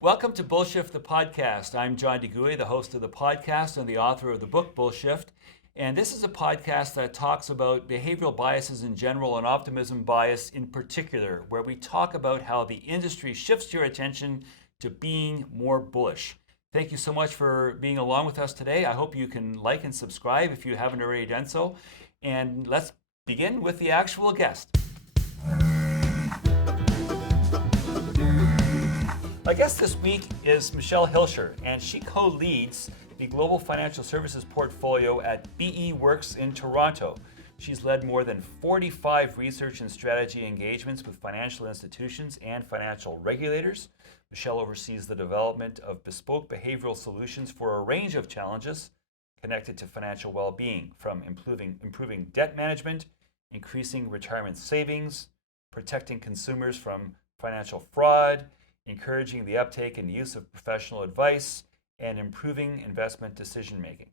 Welcome to Bullshift, the podcast. I'm John DeGuy, the host of the podcast and the author of the book Bullshift. And this is a podcast that talks about behavioral biases in general and optimism bias in particular, where we talk about how the industry shifts your attention to being more bullish. Thank you so much for being along with us today. I hope you can like and subscribe if you haven't already done so. And let's begin with the actual guest. My guest this week is Michelle Hilscher, and she co-leads the global financial services portfolio at BE Works in Toronto. She's led more than 45 research and strategy engagements with financial institutions and financial regulators. Michelle oversees the development of bespoke behavioral solutions for a range of challenges connected to financial well-being, from improving debt management, increasing retirement savings, protecting consumers from financial fraud, encouraging the uptake and use of professional advice, and improving investment decision making.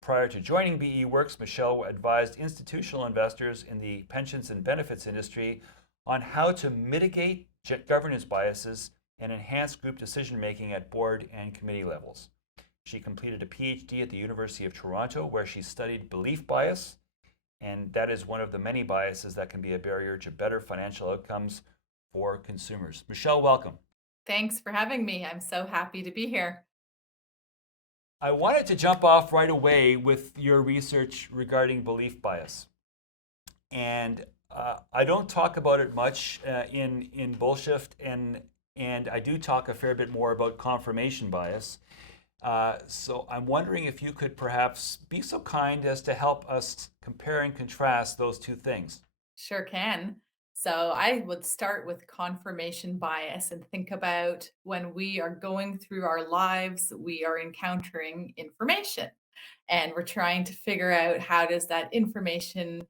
Prior to joining BE Works, Michelle advised institutional investors in the pensions and benefits industry on how to mitigate governance biases and enhance group decision making at board and committee levels. She completed a PhD at the University of Toronto, where she studied belief bias, and that is one of the many biases that can be a barrier to better financial outcomes for consumers. Michelle, welcome. Thanks for having me. I'm so happy to be here. I wanted to jump off right away with your research regarding belief bias. And I don't talk about it much in Bullshift, and I do talk a fair bit more about confirmation bias. So I'm wondering if you could perhaps be so kind as to help us compare and contrast those two things. Sure can. So I would start with confirmation bias and think about when we are going through our lives, we are encountering information and we're trying to figure out how does that information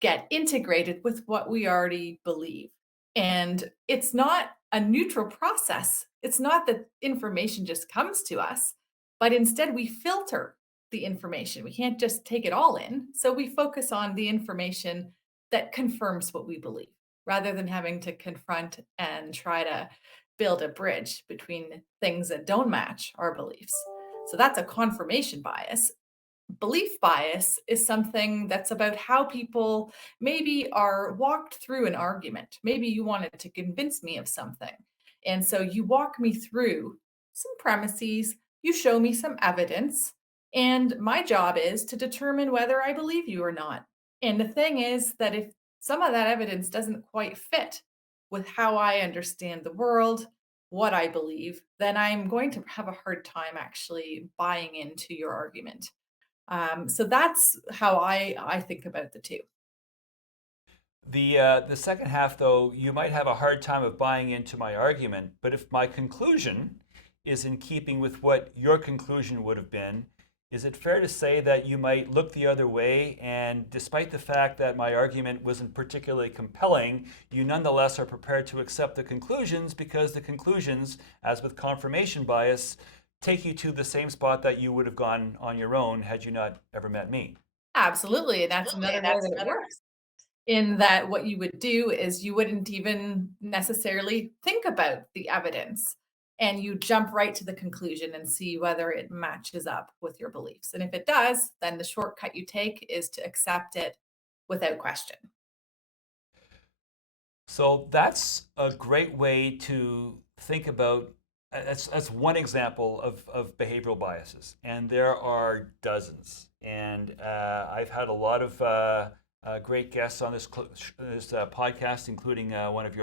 get integrated with what we already believe. And it's not a neutral process. It's not that information just comes to us, but instead we filter the information. We can't just take it all in. So we focus on the information that confirms what we believe rather than having to confront and try to build a bridge between things that don't match our beliefs. So that's a confirmation bias. Belief bias is something that's about how people maybe are walked through an argument. Maybe you wanted to convince me of something. And so you walk me through some premises, you show me some evidence, and my job is to determine whether I believe you or not. And the thing is that if some of that evidence doesn't quite fit with how I understand the world, what I believe, then I'm going to have a hard time actually buying into your argument. So that's how I think about the two. The second half, though, you might have a hard time of buying into my argument, but if my conclusion is in keeping with what your conclusion would have been, is it fair to say that you might look the other way, and despite the fact that my argument wasn't particularly compelling, you nonetheless are prepared to accept the conclusions because the conclusions, as with confirmation bias, take you to the same spot that you would have gone on your own had you not ever met me? Absolutely. And that's another way that it works. In that what you would do is you wouldn't even necessarily think about the evidence and you jump right to the conclusion and see whether it matches up with your beliefs. And if it does, then the shortcut you take is to accept it without question. So that's a great way to think about. That's one example of behavioral biases, and there are dozens. And I've had a lot of great guests on this podcast, including one of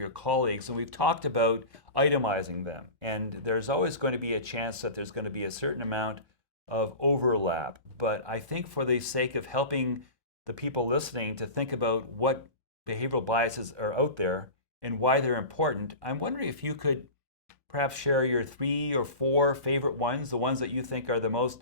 your colleagues, and we've talked about itemizing them. And there's always going to be a chance that there's going to be a certain amount of overlap. But I think for the sake of helping the people listening to think about what behavioral biases are out there and why they're important, I'm wondering if you could perhaps share your 3 or 4 favorite ones, the ones that you think are the most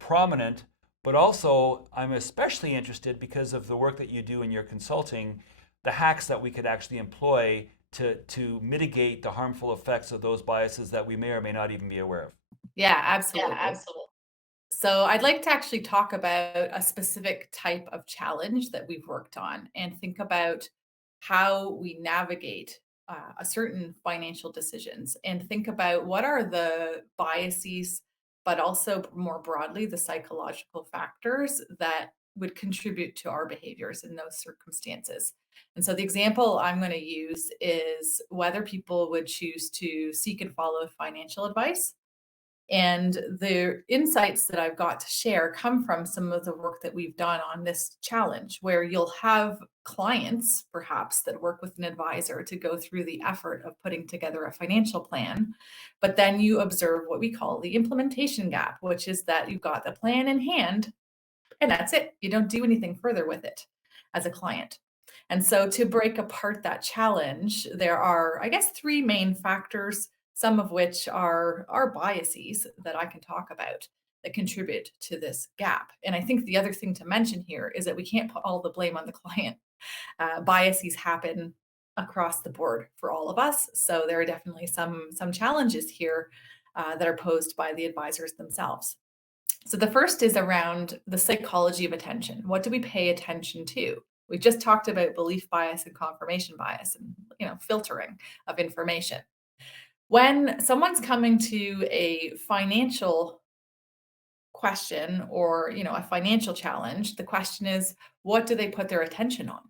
prominent. But also, I'm especially interested because of the work that you do in your consulting, the hacks that we could actually employ to mitigate the harmful effects of those biases that we may or may not even be aware of. Yeah, absolutely. So I'd like to actually talk about a specific type of challenge that we've worked on and think about how we navigate certain financial decisions and think about what are the biases, but also more broadly, the psychological factors that would contribute to our behaviors in those circumstances. And so the example I'm going to use is whether people would choose to seek and follow financial advice. And the insights that I've got to share come from some of the work that we've done on this challenge, where you'll have clients, perhaps, that work with an advisor to go through the effort of putting together a financial plan. But then you observe what we call the implementation gap, which is that you've got the plan in hand and that's it. You don't do anything further with it as a client. And so to break apart that challenge, there are, I guess, three main factors, some of which are biases that I can talk about that contribute to this gap. And I think the other thing to mention here is that we can't put all the blame on the client. Biases happen across the board for all of us. So there are definitely some challenges here that are posed by the advisors themselves. So the first is around the psychology of attention. What do we pay attention to? We just talked about belief bias and confirmation bias and filtering of information. When someone's coming to a financial question or a financial challenge, the question is, what do they put their attention on?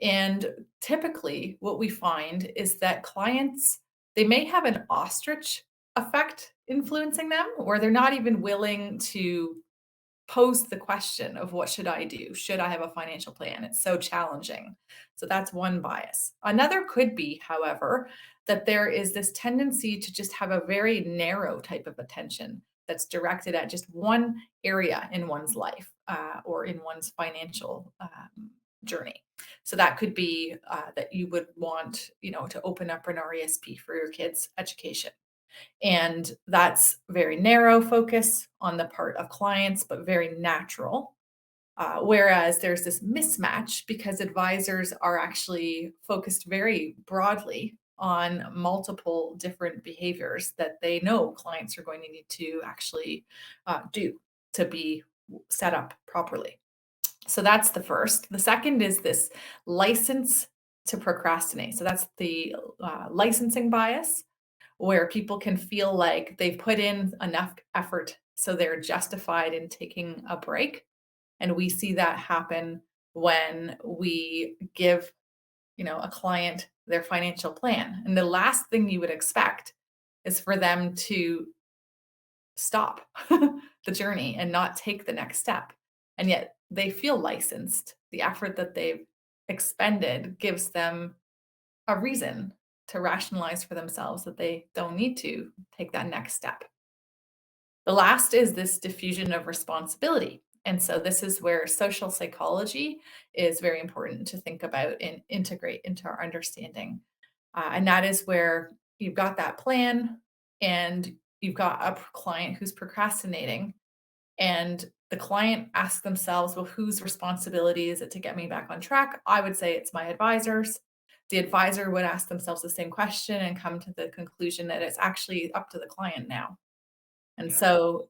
And typically what we find is that clients, they may have an ostrich effect influencing them, or they're not even willing to pose the question of what should I do? Should I have a financial plan? It's so challenging. So that's one bias. Another could be, however, that there is this tendency to just have a very narrow type of attention that's directed at just one area in one's life or in one's financial journey. So that could be that you would want, to open up an RESP for your kids' education. And that's very narrow focus on the part of clients, but very natural. Whereas there's this mismatch because advisors are actually focused very broadly on multiple different behaviors that they know clients are going to need to actually do to be set up properly. So that's the first. The second is this license to procrastinate. So that's the licensing bias where people can feel like they've put in enough effort so they're justified in taking a break. And we see that happen when we give, a client their financial plan. And the last thing you would expect is for them to stop the journey and not take the next step. And yet they feel licensed. The effort that they've expended gives them a reason to rationalize for themselves that they don't need to take that next step. The last is this diffusion of responsibility. And so this is where social psychology is very important to think about and integrate into our understanding. And that is where you've got that plan and you've got a client who's procrastinating and the client asks themselves, well, whose responsibility is it to get me back on track? I would say it's my advisor's. The advisor would ask themselves the same question and come to the conclusion that it's actually up to the client now. And Yeah. so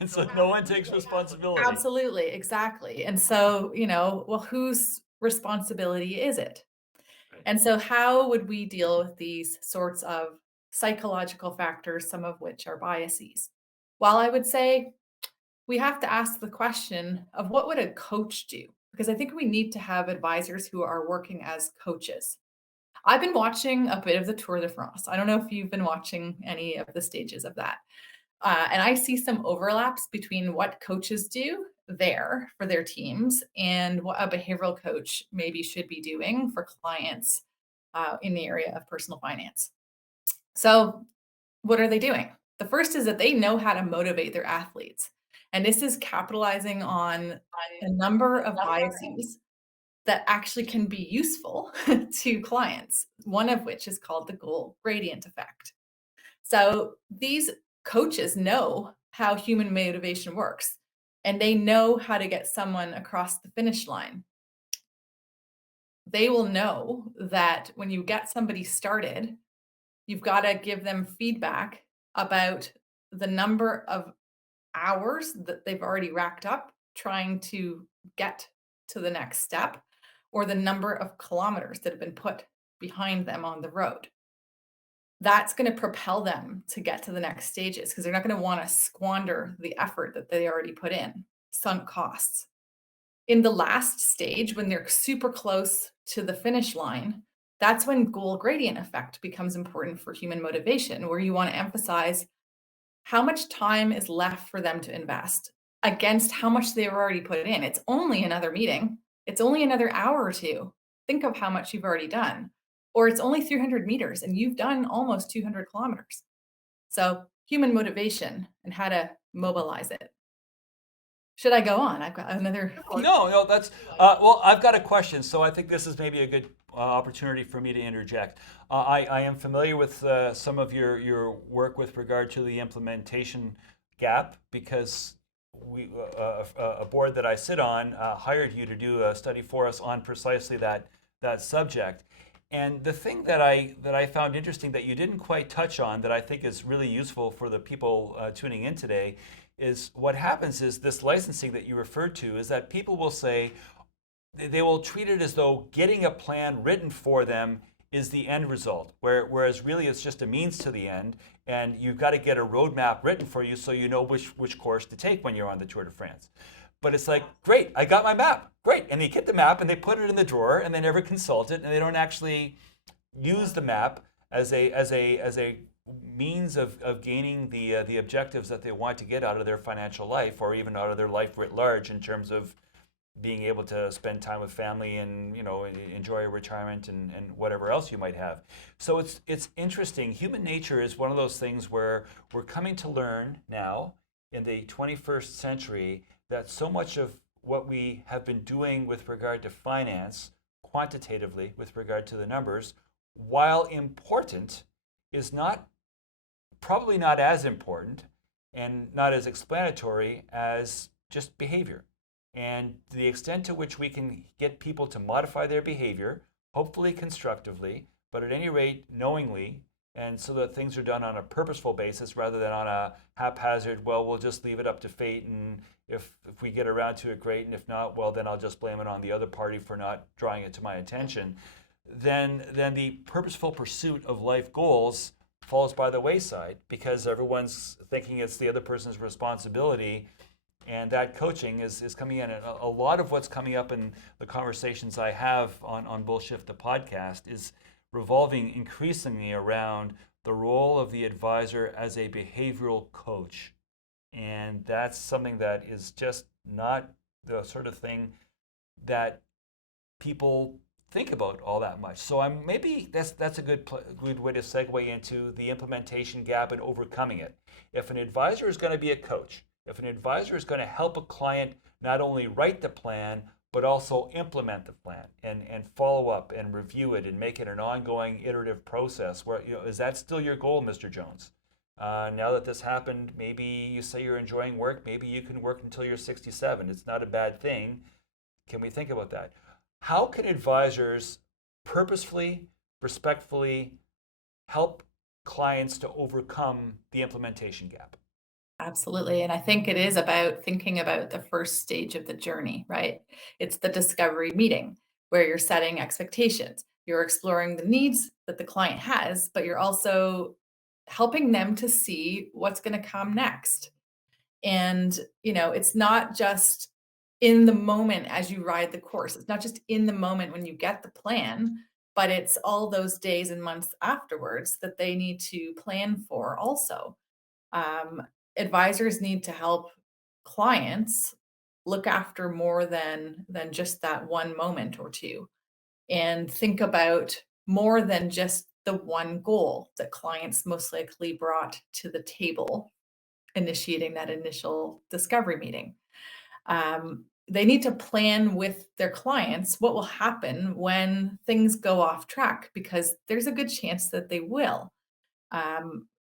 And so no one takes responsibility. absolutely, exactly. And so, well, whose responsibility is it? Right. And so how would we deal with these sorts of psychological factors, some of which are biases? Well, I would say we have to ask the question of what would a coach do? Because I think we need to have advisors who are working as coaches. I've been watching a bit of the Tour de France. I don't know if you've been watching any of the stages of that. And I see some overlaps between what coaches do there for their teams and what a behavioral coach maybe should be doing for clients in the area of personal finance. So, what are they doing? The first is that they know how to motivate their athletes. And this is capitalizing on a number of biases that actually can be useful to clients, one of which is called the goal gradient effect. So these coaches know how human motivation works, and they know how to get someone across the finish line. They will know that when you get somebody started, you've got to give them feedback about the number of hours that they've already racked up trying to get to the next step or the number of kilometers that have been put behind them on the road. That's going to propel them to get to the next stages because they're not going to want to squander the effort that they already put in, sunk costs. In the last stage, when they're super close to the finish line, that's when goal gradient effect becomes important for human motivation, where you want to emphasize how much time is left for them to invest against how much they've already put in. It's only another meeting. It's only another hour or two. Think of how much you've already done. Or it's only 300 meters and you've done almost 200 kilometers. So, human motivation and how to mobilize it. Should I go on? I've got another few. No, no, that's well. I've got a question, so I think this is maybe a good opportunity for me to interject. I am familiar with some of your work with regard to the implementation gap because a board that I sit on hired you to do a study for us on precisely that subject. And the thing that I found interesting that you didn't quite touch on that I think is really useful for the people tuning in today is what happens is this licensing that you referred to is that people will say they will treat it as though getting a plan written for them is the end result, whereas really it's just a means to the end, and you've got to get a roadmap written for you so you know which course to take when you're on the Tour de France. But it's like, great, I got my map, great, and they get the map and they put it in the drawer and they never consult it and they don't actually use the map as a means of gaining the objectives that they want to get out of their financial life or even out of their life writ large in terms of being able to spend time with family and enjoy retirement and whatever else you might have. So it's interesting. Human nature is one of those things where we're coming to learn now in the 21st century that so much of what we have been doing with regard to finance quantitatively with regard to the numbers, while important, is not probably not as important and not as explanatory as just behavior. And the extent to which we can get people to modify their behavior, hopefully constructively, but at any rate knowingly, and so that things are done on a purposeful basis rather than on a haphazard, well, we'll just leave it up to fate, and if we get around to it, great, and if not, well, then I'll just blame it on the other party for not drawing it to my attention. Then the purposeful pursuit of life goals falls by the wayside because everyone's thinking it's the other person's responsibility, and that coaching is coming in. A lot of what's coming up in the conversations I have on Bullshift, the podcast, is revolving increasingly around the role of the advisor as a behavioral coach. And that's something that is just not the sort of thing that people think about all that much. So maybe that's a good way to segue into the implementation gap and overcoming it. If an advisor is going to be a coach, if an advisor is going to help a client not only write the plan, but also implement the plan and follow up and review it and make it an ongoing iterative process, where is that still your goal, Mr. Jones? Now that this happened, maybe you say you're enjoying work, maybe you can work until you're 67. It's not a bad thing. Can we think about that? How can advisors purposefully, respectfully help clients to overcome the implementation gap? Absolutely. And I think it is about thinking about the first stage of the journey, right? It's the discovery meeting where you're setting expectations. You're exploring the needs that the client has, but you're also helping them to see what's going to come next. And, it's not just in the moment as you ride the course. It's not just in the moment when you get the plan, but it's all those days and months afterwards that they need to plan for also. um, Advisors need to help clients look after more than just that one moment or two, and think about more than just the one goal that clients most likely brought to the table initiating that initial discovery meeting. They need to plan with their clients what will happen when things go off track, because there's a good chance that they will.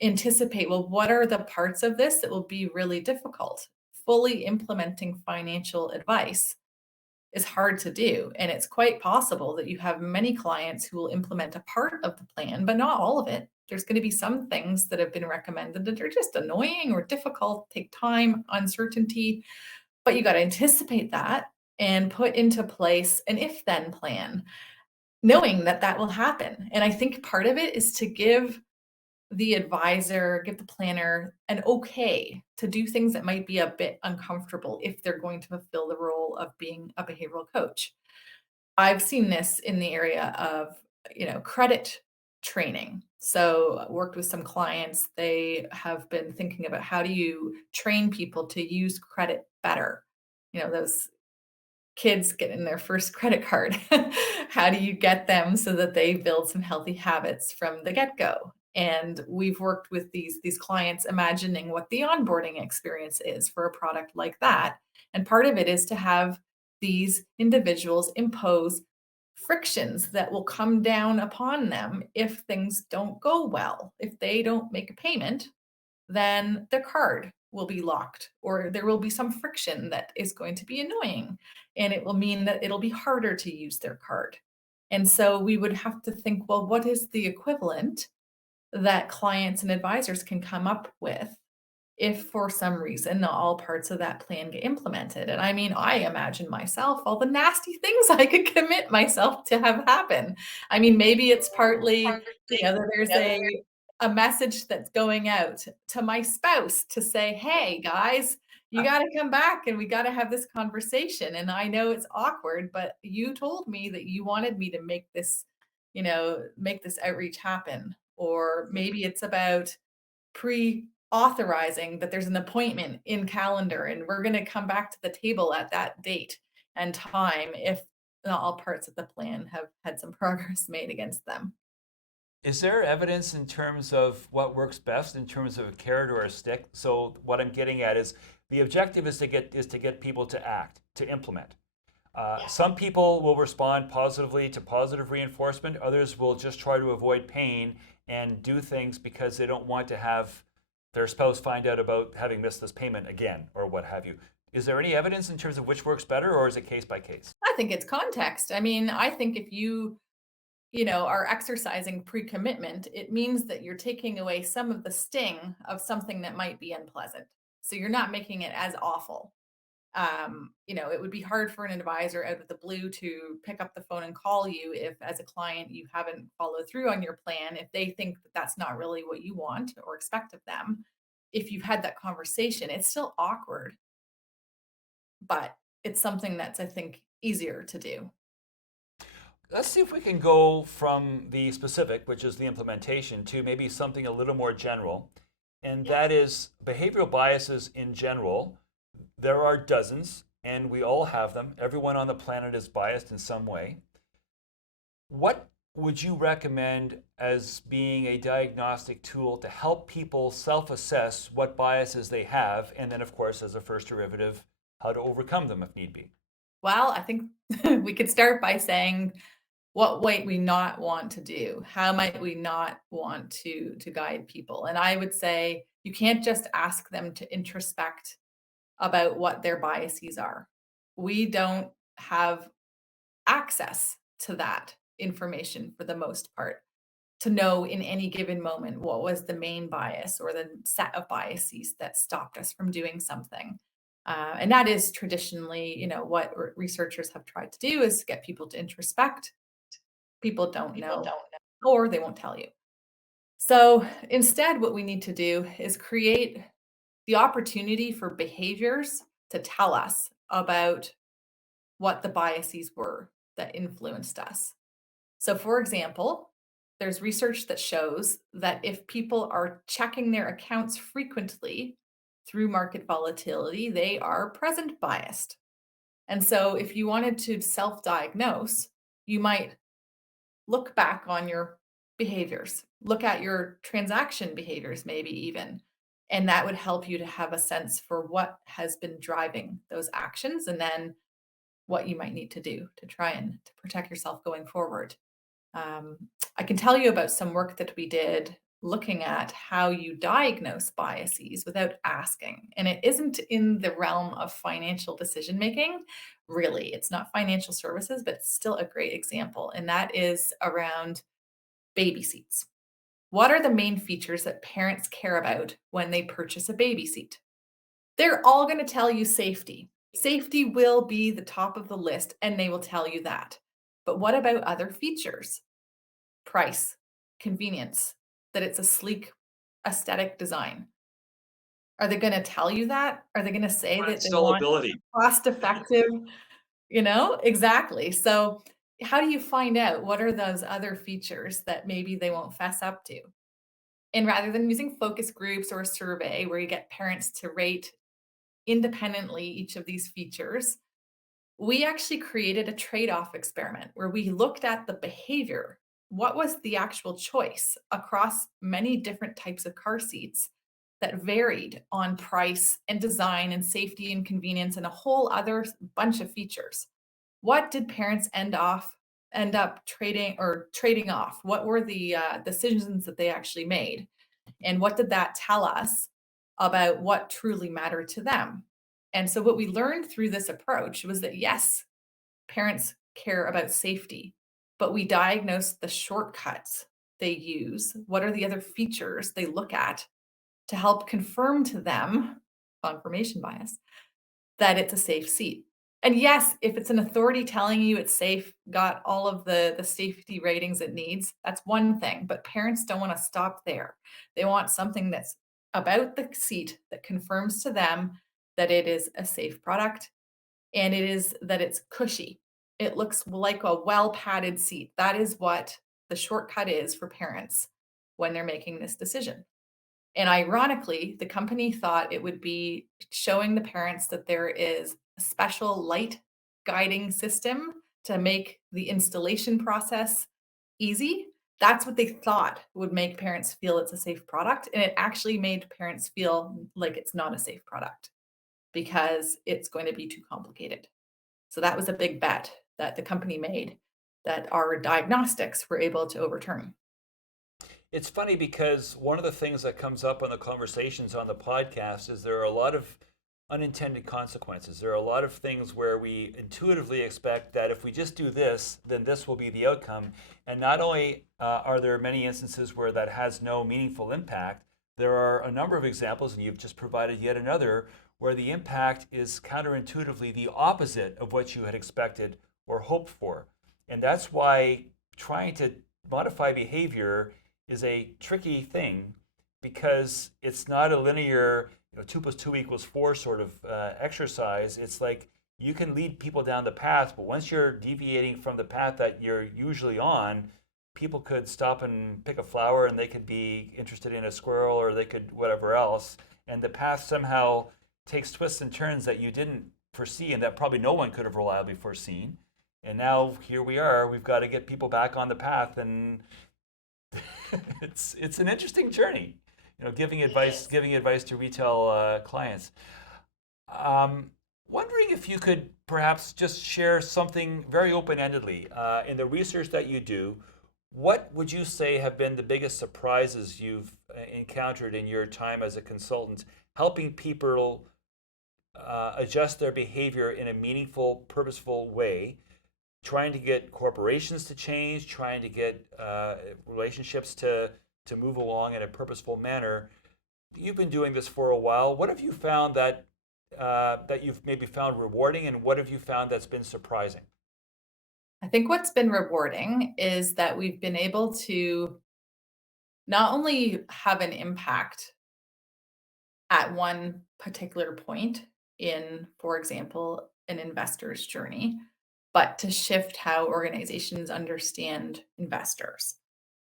Anticipate, well, what are the parts of this that will be really difficult? Fully implementing financial advice is hard to do. And it's quite possible that you have many clients who will implement a part of the plan, but not all of it. There's going to be some things that have been recommended that are just annoying or difficult, take time, uncertainty, but you got to anticipate that and put into place an if then plan. knowing that that will happen. And I think part of it is to give the advisor, give the planner an okay to do things that might be a bit uncomfortable if they're going to fulfill the role of being a behavioral coach. I've seen this in the area of, credit training. So, worked with some clients, they have been thinking about how do you train people to use credit better? Those kids getting their first credit card. How do you get them so that they build some healthy habits from the get-go? And we've worked with these clients imagining what the onboarding experience is for a product like that. And part of it is to have these individuals impose frictions that will come down upon them if things don't go well. If they don't make a payment, then their card will be locked or there will be some friction that is going to be annoying, and it will mean that it'll be harder to use their card. And so we would have to think, well, what is the equivalent that clients and advisors can come up with if for some reason not all parts of that plan get implemented? And I mean, I imagine myself all the nasty things I could commit myself to have happen. I mean, maybe it's partly, that there's a message that's going out to my spouse to say, "Hey guys, you got to come back and we got to have this conversation. And I know it's awkward, but you told me that you wanted me to make this outreach happen." Or maybe it's about pre-authorizing that there's an appointment in calendar and we're going to come back to the table at that date and time if not all parts of the plan have had some progress made against them. Is there evidence in terms of what works best in terms of a carrot or a stick? So what I'm getting at is the objective is to get people to act, to implement. Some people will respond positively to positive reinforcement. Others will just try to avoid pain and do things because they don't want to have their spouse find out about having missed this payment again or what have you. Is there any evidence in terms of which works better, or is it case by case? I think it's context. I mean, I think if you are exercising pre-commitment, it means that you're taking away some of the sting of something that might be unpleasant. So you're not making it as awful. It would be hard for an advisor out of the blue to pick up the phone and call you if, as a client, you haven't followed through on your plan, if they think that that's not really what you want or expect of them. If you've had that conversation, it's still awkward, but it's something that's, I think, easier to do. Let's see if we can go from the specific, which is the implementation, to maybe something a little more general. And that is behavioral biases in general. There are dozens, and we all have them. Everyone on the planet is biased in some way. What would you recommend as being a diagnostic tool to help people self assess what biases they have? And then, of course, as a first derivative, how to overcome them if need be. Well, I think we could start by saying what might we not want to do? How might we not want to guide people? And I would say you can't just ask them to introspect about what their biases are. We don't have access to that information for the most part to know in any given moment what was the main bias or the set of biases that stopped us from doing something. And that is traditionally, what researchers have tried to do is get people to introspect. People don't know, or they won't tell you. So instead, what we need to do is create the opportunity for behaviors to tell us about what the biases were that influenced us. So, for example, there's research that shows that if people are checking their accounts frequently through market volatility, they are present biased. And so, if you wanted to self diagnose, you might look back on your behaviors, look at your transaction behaviors, maybe even. And that would help you to have a sense for what has been driving those actions and then what you might need to do to try and to protect yourself going forward. Um, I can tell you about some work that we did looking at how you diagnose biases without asking. And it isn't in the realm of financial decision making, really. It's not financial services, but it's still a great example. And that is around baby seats. What are the main features that parents care about when they purchase a baby seat? They're all going to tell you safety. Safety will be the top of the list, and they will tell you that. But what about other features? Price, convenience, that it's a sleek aesthetic design. Are they gonna tell you that? Are they gonna say that they want Installability. cost effective, you know? Exactly. So, how do you find out what are those other features that maybe they won't fess up to? And rather than using focus groups or a survey where you get parents to rate independently each of these features, we actually created a trade-off experiment where we looked at the behavior. What was the actual choice across many different types of car seats that varied on price and design and safety and convenience and a whole other bunch of features? What did parents end up trading off? What were the decisions that they actually made? And what did that tell us about what truly mattered to them? And so, what we learned through this approach was that yes, parents care about safety, but we diagnose the shortcuts they use. What are the other features they look at to help confirm to them, confirmation bias, that it's a safe seat? And yes, if it's an authority telling you it's safe, got all of the safety ratings it needs, that's one thing. But parents don't want to stop there. They want something that's about the seat that confirms to them that it is a safe product and it is that it's cushy. It looks like a well padded seat. That is what the shortcut is for parents when they're making this decision. And ironically, the company thought it would be showing the parents that there is a special light guiding system to make the installation process easy. That's what they thought would make parents feel it's a safe product. And it actually made parents feel like it's not a safe product because it's going to be too complicated. So that was a big bet that the company made that our diagnostics were able to overturn. It's funny because one of the things that comes up on the conversations on the podcast is there are a lot of unintended consequences. There are a lot of things where we intuitively expect that if we just do this, then this will be the outcome. And not only are there many instances where that has no meaningful impact, there are a number of examples, and you've just provided yet another, where the impact is counterintuitively the opposite of what you had expected or hoped for. And that's why trying to modify behavior is a tricky thing because it's not a linear, 2 + 2 = 4 sort of exercise. It's like you can lead people down the path, but once you're deviating from the path that you're usually on, people could stop and pick a flower and they could be interested in a squirrel or they could whatever else. And the path somehow takes twists and turns that you didn't foresee and that probably no one could have reliably foreseen. And now here we are, we've got to get people back on the path and it's an interesting journey, giving advice to retail clients. Wondering if you could perhaps just share something very open-endedly in the research that you do. What would you say have been the biggest surprises you've encountered in your time as a consultant, helping people adjust their behavior in a meaningful, purposeful way? Trying to get corporations to change, trying to get relationships to move along in a purposeful manner. You've been doing this for a while. What have you found that you've maybe found rewarding, and what have you found that's been surprising? I think what's been rewarding is that we've been able to not only have an impact at one particular point in, for example, an investor's journey, but to shift how organizations understand investors.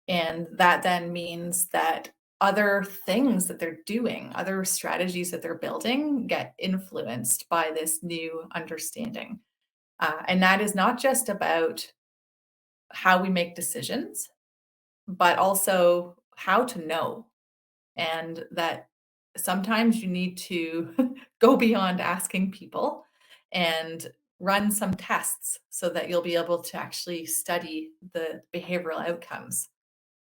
And that then means that other things that they're doing, other strategies that they're building get influenced by this new understanding. And that is not just about how we make decisions, but also how to know. And that sometimes you need to go beyond asking people and run some tests so that you'll be able to actually study the behavioral outcomes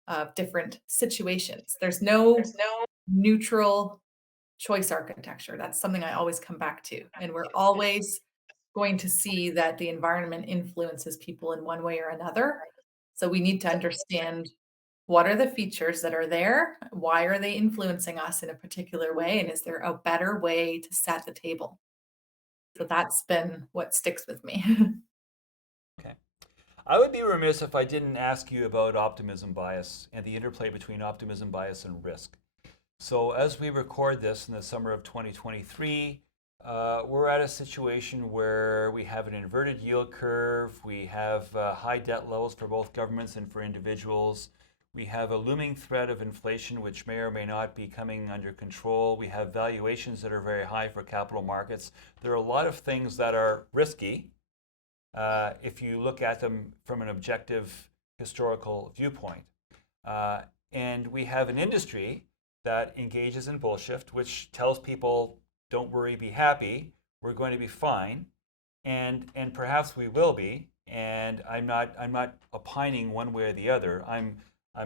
of different situations. There's no neutral choice architecture. That's something I always come back to. And we're always going to see that the environment influences people in one way or another. So we need to understand what are the features that are there? Why are they influencing us in a particular way? And is there a better way to set the table? So that's been what sticks with me. Okay. I would be remiss if I didn't ask you about optimism bias and the interplay between optimism bias and risk. So, as we record this in the summer of 2023, we're at a situation where we have an inverted yield curve, we have high debt levels for both governments and for individuals. We have a looming threat of inflation, which may or may not be coming under control. We have valuations that are very high for capital markets. There are a lot of things that are risky if you look at them from an objective historical viewpoint. And we have an industry that engages in Bullshift, which tells people, don't worry, be happy, we're going to be fine, and perhaps we will be. And I'm not opining one way or the other. I'm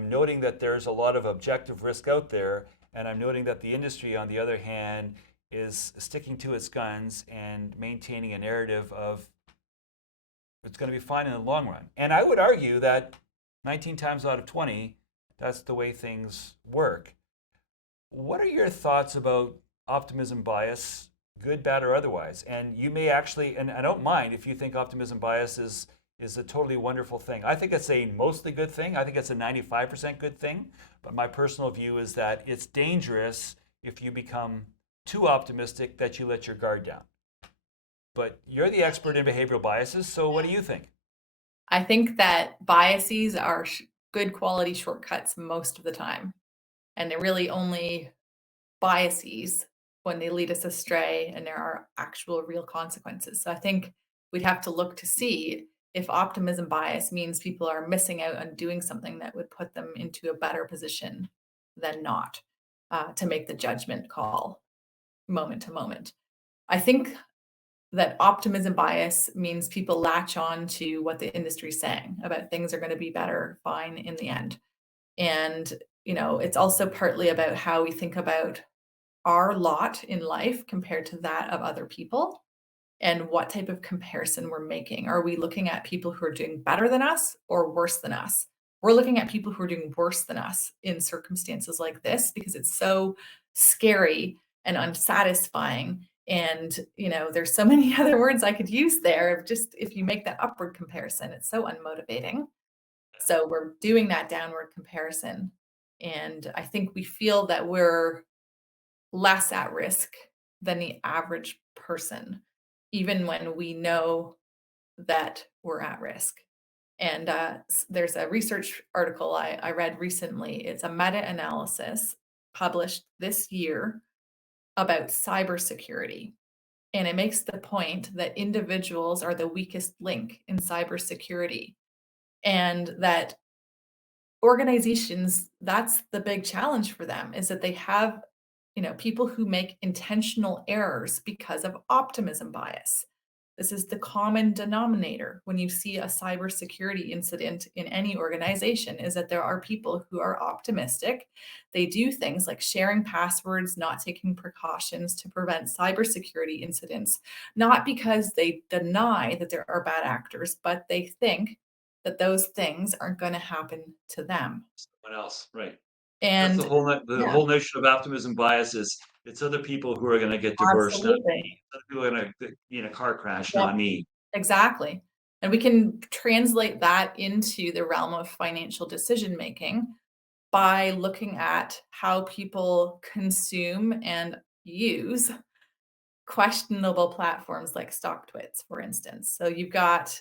noting that there's a lot of objective risk out there, and I'm noting that the industry, on the other hand, is sticking to its guns and maintaining a narrative of it's going to be fine in the long run. And I would argue that 19 times out of 20, that's the way things work. What are your thoughts about optimism bias, good, bad, or otherwise? And you may actually, and I don't mind if you think optimism bias is a totally wonderful thing. I think it's a mostly good thing. I think it's a 95% good thing. But my personal view is that it's dangerous if you become too optimistic that you let your guard down. But you're the expert in behavioral biases, so what do you think? I think that biases are good quality shortcuts most of the time. And they're really only biases when they lead us astray and there are actual real consequences. So I think we'd have to look to see if optimism bias means people are missing out on doing something that would put them into a better position than not to make the judgment call moment to moment. I think that optimism bias means people latch on to what the industry's saying about things are going to be better, fine in the end. And, it's also partly about how we think about our lot in life compared to that of other people and what type of comparison we're making. Are we looking at people who are doing better than us or worse than us? We're looking at people who are doing worse than us in circumstances like this because it's so scary and unsatisfying. And, there's so many other words I could use there of just if you make that upward comparison, it's so unmotivating. So we're doing that downward comparison. And I think we feel that we're less at risk than the average person, even when we know that we're at risk. And there's a research article I read recently. It's a meta analysis published this year about cybersecurity. And it makes the point that individuals are the weakest link in cybersecurity and that organizations, that's the big challenge for them is that they have, people who make intentional errors because of optimism bias. This is the common denominator when you see a cybersecurity incident in any organization is that there are people who are optimistic. They do things like sharing passwords, not taking precautions to prevent cybersecurity incidents, not because they deny that there are bad actors, but they think that those things aren't going to happen to them. Someone else, right? That's And the yeah, whole notion of optimism bias is it's other people who are going to get divorced, not absolutely. me. Other people are going to be in a car crash, Yep, not me. exactly. And we can translate that into the realm of financial decision making by looking at how people consume and use questionable platforms like StockTwits, for instance. So you've got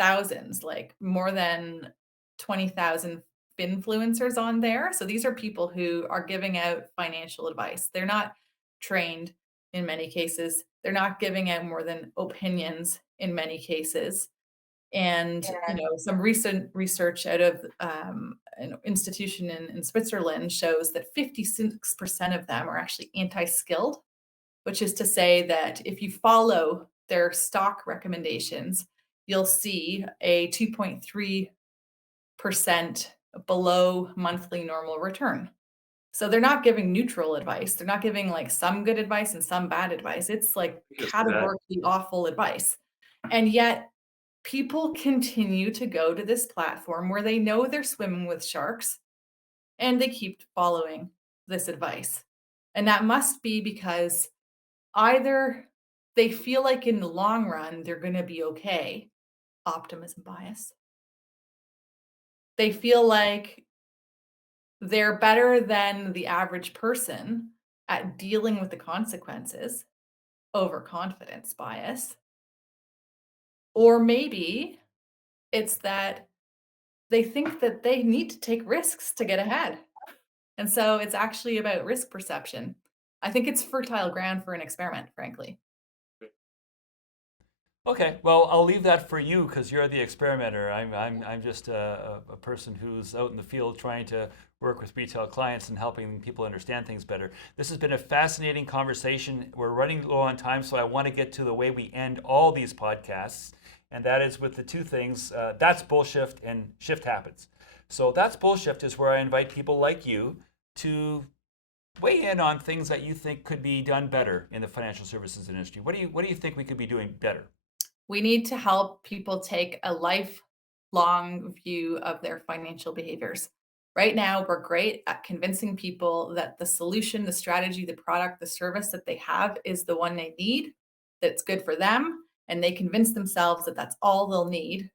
thousands, like more than 20,000 influencers on there. So these are people who are giving out financial advice. They're not trained in many cases. They're not giving out more than opinions in many cases. And some recent research out of an institution in Switzerland shows that 56% of them are actually anti-skilled, which is to say that if you follow their stock recommendations, you'll see a 2.3% below monthly normal return. So they're not giving neutral advice. They're not giving like some good advice and some bad advice. It's like Just that. categorically awful advice. And yet people continue to go to this platform where they know they're swimming with sharks and they keep following this advice. And that must be because either they feel like in the long run they're going to be okay, optimism bias, they feel like they're better than the average person at dealing with the consequences, overconfidence bias. Or maybe it's that they think that they need to take risks to get ahead. And so it's actually about risk perception. I think it's fertile ground for an experiment, frankly. Okay, well, I'll leave that for you because you're the experimenter. I'm just a person who's out in the field trying to work with retail clients and helping people understand things better. This has been a fascinating conversation. We're running low on time, so I want to get to the way we end all these podcasts, and that is with the two things, That's Bullshift and Shift Happens. So That's Bullshift is where I invite people like you to weigh in on things that you think could be done better in the financial services industry. What do you think we could be doing better? We need to help people take a lifelong view of their financial behaviors. Right now, we're great at convincing people that the solution, the strategy, the product, the service that they have is the one they need, that's good for them. And they convince themselves that that's all they'll need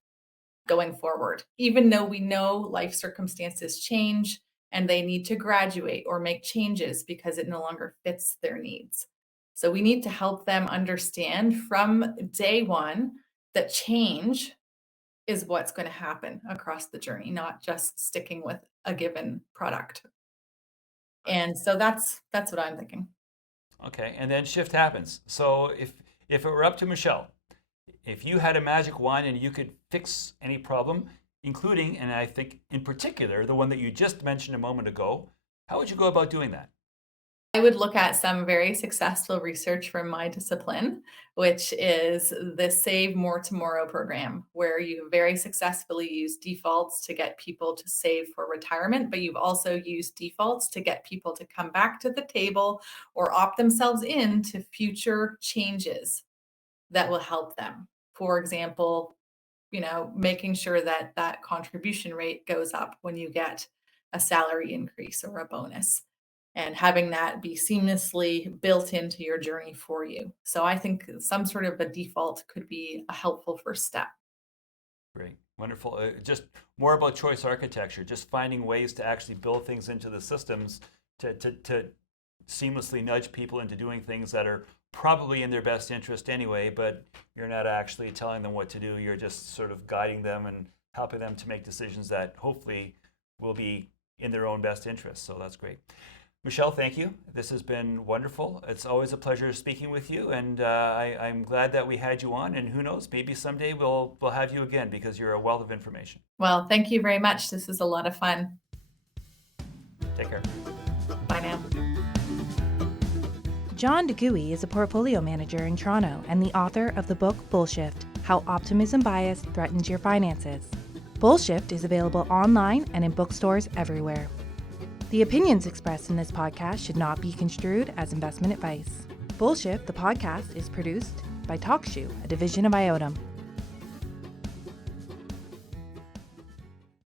going forward, even though we know life circumstances change and they need to graduate or make changes because it no longer fits their needs. So we need to help them understand from day one that change is what's going to happen across the journey, not just sticking with a given product. And so that's what I'm thinking. Okay, and then shift happens. So if it were up to Michelle, if you had a magic wand and you could fix any problem, including, and I think in particular, the one that you just mentioned a moment ago, how would you go about doing that? I would look at some very successful research from my discipline, which is the Save More Tomorrow program, where you very successfully use defaults to get people to save for retirement, but you've also used defaults to get people to come back to the table or opt themselves in to future changes that will help them. For example, making sure that that contribution rate goes up when you get a salary increase or a bonus and having that be seamlessly built into your journey for you. So I think some sort of a default could be a helpful first step. Great, wonderful. Just more about choice architecture, just finding ways to actually build things into the systems to seamlessly nudge people into doing things that are probably in their best interest anyway, but you're not actually telling them what to do. You're just sort of guiding them and helping them to make decisions that hopefully will be in their own best interest. So that's great. Michelle, thank you. This has been wonderful. It's always a pleasure speaking with you, and I'm glad that we had you on. And who knows, maybe someday we'll have you again because you're a wealth of information. Well, thank you very much. This is a lot of fun. Take care. Bye now. John DeGooey is a portfolio manager in Toronto and the author of the book Bullshift: How Optimism Bias Threatens Your Finances. Bullshift is available online and in bookstores everywhere. The opinions expressed in this podcast should not be construed as investment advice. Bullshift, the podcast, is produced by TalkShoe, a division of IOTM.